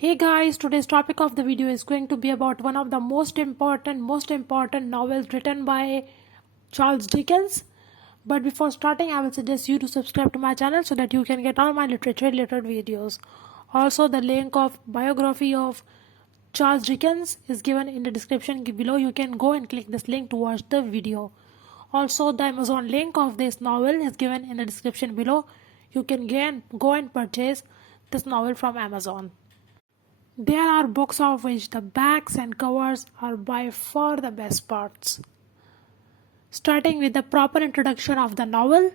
Hey guys, today's topic of the video is going to be about one of the most important novels written by Charles Dickens. But before starting, I will suggest you to subscribe to my channel so that you can get all my literature related videos. Also, the link of biography of Charles Dickens is given in the description below. You can go and click this link to watch the video. Also, the Amazon link of this novel is given in the description below. You can go and purchase this novel from Amazon. There are books of which the backs and covers are by far the best parts. Starting with the proper introduction of the novel,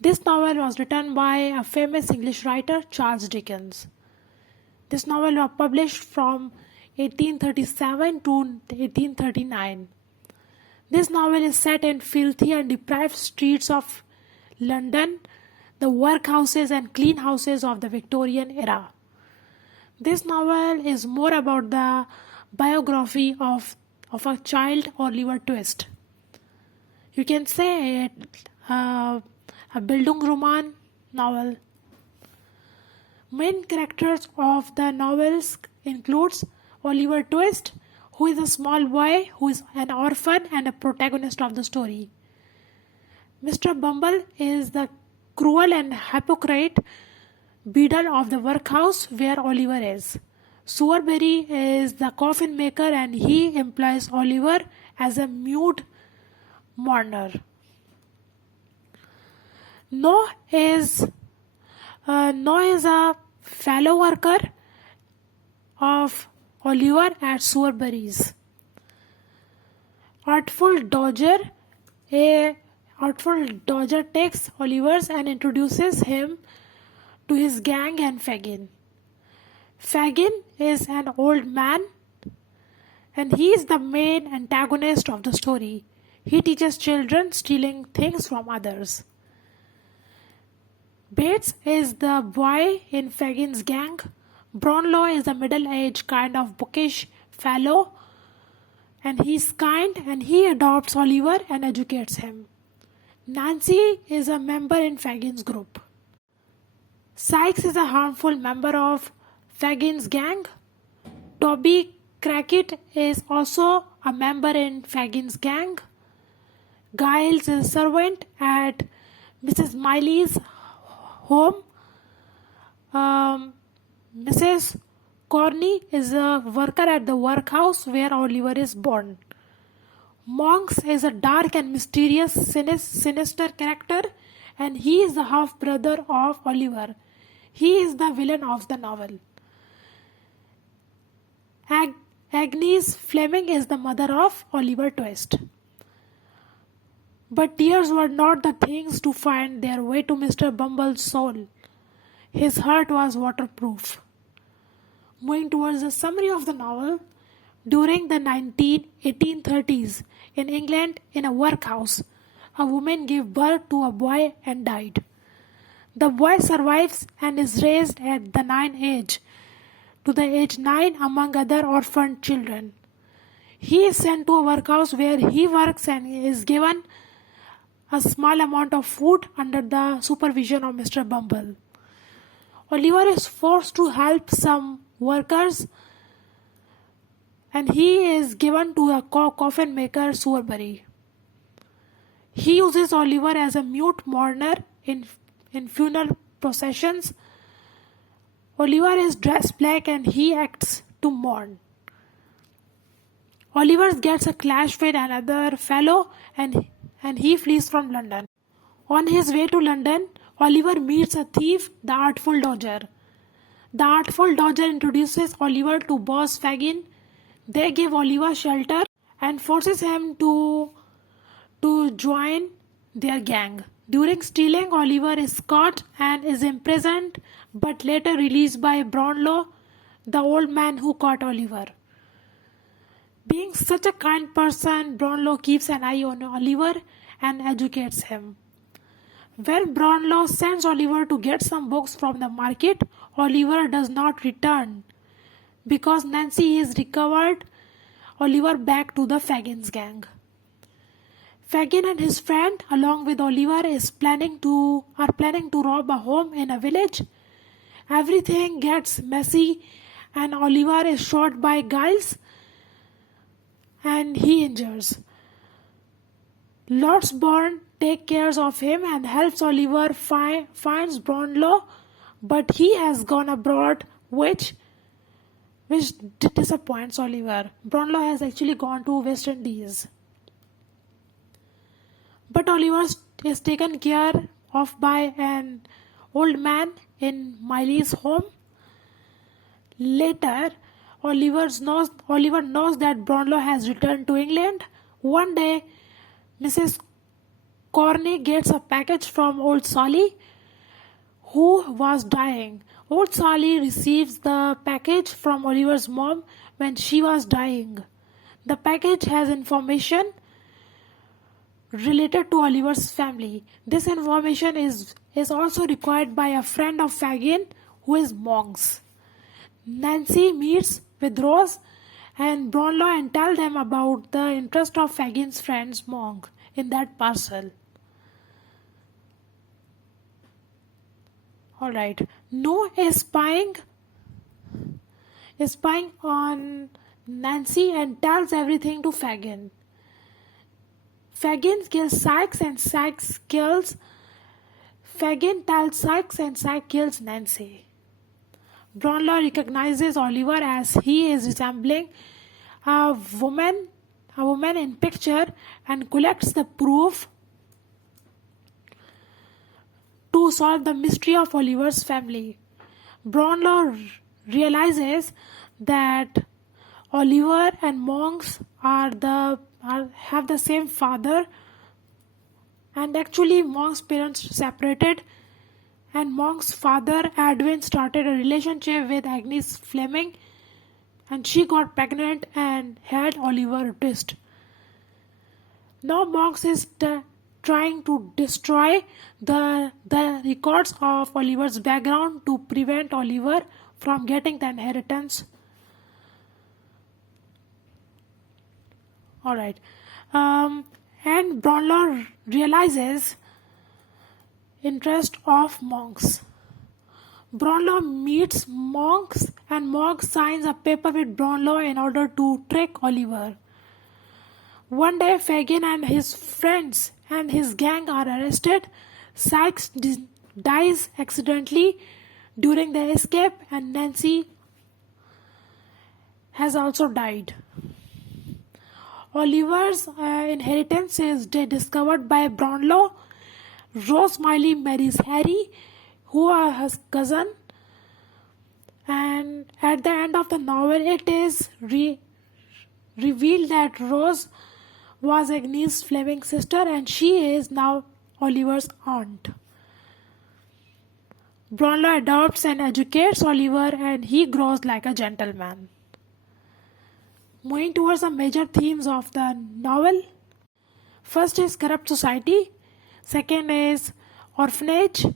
this novel was written by a famous English writer, Charles Dickens. This novel was published from 1837 to 1839. This novel is set in filthy and deprived streets of London, the workhouses and clean houses of the Victorian era. This novel is more about the biography of a child, Oliver Twist. You can say it a Bildungsroman novel. Main characters of the novels includes Oliver Twist, who is a small boy who is an orphan and a protagonist of the story. Mr. Bumble is the cruel and hypocrite beadle of the workhouse where Oliver is. Sowerberry is the coffin maker and he employs Oliver as a mute mourner. Noah is a fellow worker of Oliver at Sowerberry's. Artful Dodger takes Oliver and introduces him to his gang and Fagin. Fagin is an old man and he is the main antagonist of the story. He teaches children stealing things from others. Bates is the boy in Fagin's gang. Brownlow is a middle-aged kind of bookish fellow and he's kind and he adopts Oliver and educates him. Nancy is a member in Fagin's group. Sykes is a harmful member of Fagin's gang. Toby Crackit is also a member in Fagin's gang. Giles is a servant at Mrs. Miley's home. Mrs. Corney is a worker at the workhouse where Oliver is born. Monks is a dark and mysterious, sinister character and he is the half-brother of Oliver. He is the villain of the novel. Agnes Fleming is the mother of Oliver Twist. But tears were not the things to find their way to Mr. Bumble's soul. His heart was waterproof. Moving towards the summary of the novel, during the 1830s in England, in a workhouse, a woman gave birth to a boy and died. The boy survives and is raised at the age 9 among other orphaned children. He is sent to a workhouse where he works and is given a small amount of food under the supervision of Mr. Bumble. Oliver is forced to help some workers and he is given to a coffin maker, Sowerberry. He uses Oliver as a mute mourner in funeral processions. Oliver is dressed black and he acts to mourn. Oliver gets a clash with another fellow and he flees from London. On his way to London, Oliver meets a thief, the Artful Dodger. The Artful Dodger introduces Oliver to boss Fagin. They give Oliver shelter and forces him to join their gang. During stealing, Oliver is caught and is imprisoned but later released by Brownlow, the old man who caught Oliver. Being such a kind person, Brownlow keeps an eye on Oliver and educates him. When Brownlow sends Oliver to get some books from the market, Oliver does not return. Because Nancy is recovered Oliver back to the Fagin's gang. Fagin and his friend, along with Oliver, are planning to rob a home in a village. Everything gets messy and Oliver is shot by Giles and he injures. Lotsborn takes care of him and helps Oliver finds Brownlow, but he has gone abroad, which disappoints Oliver. Brownlow has actually gone to West Indies. But Oliver is taken care of by an old man in Miley's home. Later, Oliver knows that Brownlow has returned to England. One day, Mrs. Corney gets a package from Old Sally, who was dying. Old Sally receives the package from Oliver's mom when she was dying. The package has information related to Oliver's family. This information is also required by a friend of Fagin, who is Monks. Nancy meets with Rose and Brownlow and tell them about the interest of Fagin's friends Monk in that parcel. Alright, No is spying on Nancy and tells everything to Fagin. Fagin kills Sykes and Sykes kills Fagin tells Sykes and Sykes kills Nancy. Brownlow recognizes Oliver as he is resembling a woman in picture and collects the proof to solve the mystery of Oliver's family. Brownlow realizes that Oliver and Monks have the same father, and actually Monk's parents separated, and Monk's father Edwin started a relationship with Agnes Fleming, and she got pregnant and had Oliver twist. Now Monks is trying to destroy the records of Oliver's background to prevent Oliver from getting the inheritance. Alright. And Brownlow realizes interest of Monks. Brownlow meets Monks and Monks signs a paper with Brownlow in order to trick Oliver. One day Fagin and his friends and his gang are arrested. Sykes dies accidentally during the escape and Nancy has also died. Oliver's inheritance is discovered by Brownlow. Rose Miley marries Harry, who are his cousin, and at the end of the novel it is revealed that Rose was Agnes Fleming's sister and she is now Oliver's aunt. Brownlow adopts and educates Oliver and he grows like a gentleman. Moving towards the major themes of the novel. First is corrupt society. Second is orphanage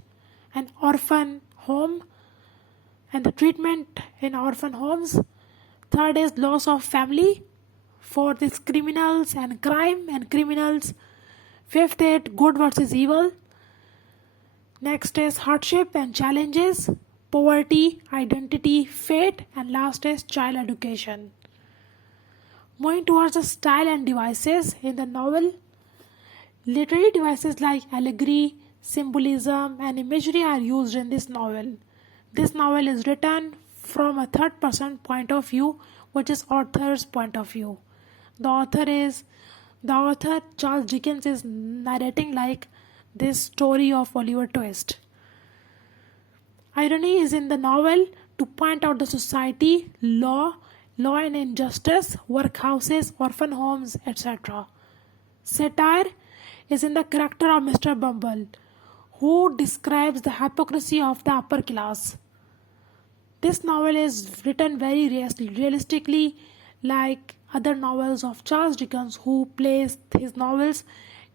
and orphan home and the treatment in orphan homes. Third is loss of family. Fourth is criminals and crime and criminals. Fifth is good versus evil. Next is hardship and challenges, poverty, identity, fate, and last is child education. Moving towards the style and devices in the novel. Literary devices like allegory, symbolism, and imagery are used in this novel. This novel is written from a third-person point of view, which is author's point of view. The author Charles Dickens is narrating like this story of Oliver Twist. Irony is in the novel to point out the society, law and injustice, workhouses, orphan homes, etc. Satire is in the character of Mr. Bumble, who describes the hypocrisy of the upper class. This novel is written very realistically, like other novels of Charles Dickens, who placed his novels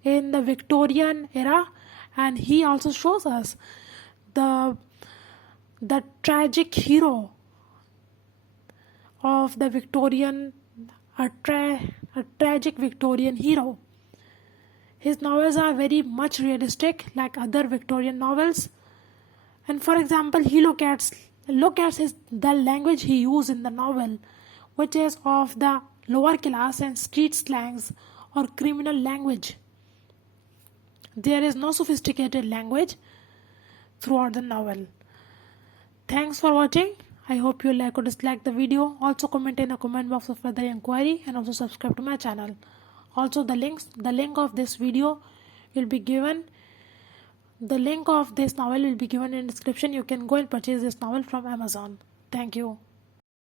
in the Victorian era, and he also shows us the tragic hero of the Victorian, a tragic Victorian hero. His novels are very much realistic like other Victorian novels. And for example, he look at Look at the language he used in the novel, which is of the lower class and street slangs or criminal language. There is no sophisticated language throughout the novel. Thanks for watching. I hope you like or dislike the video. Also comment in the comment box for further inquiry, and also subscribe to my channel. Also the link of this video will be given. The link of this novel will be given in description. You can go and purchase this novel from Amazon. Thank you.